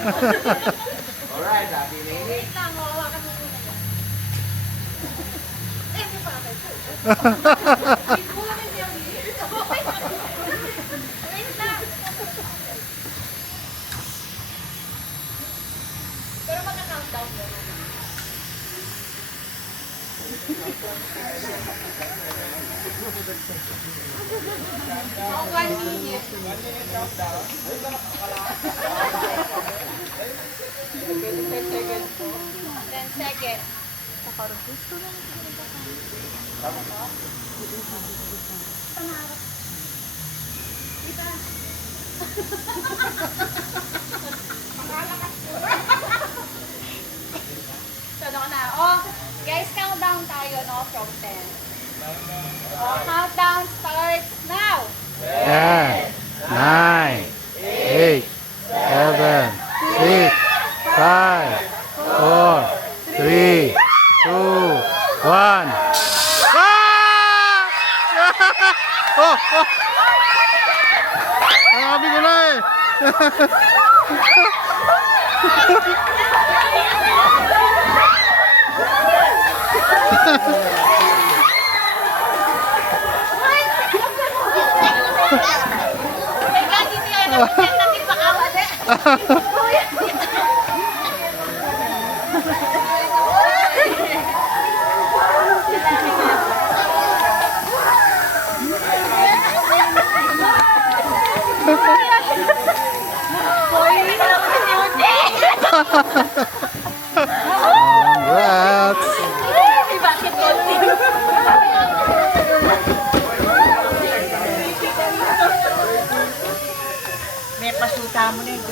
Alright, happy Nini. Wait lang, hawakan mo muna yan. Eh, may pakay ko. May kulang yung Wait lang. Pero magka-countdown mo. Oh, 1 minute. 1 minute countdown. 10 seconds po. 10 seconds. Diba? So, ano ka na? Oh, guys, countdown tayo, no? From 10. Oh, countdown starts now. 10, 9, 8, 7, 6, 5, 4, 3, 2, 1. Oh! Oh! Sabi ko na eh! May gati niya na natin pakawala. Congrats! Bakit konti? May pasuta mo na yun.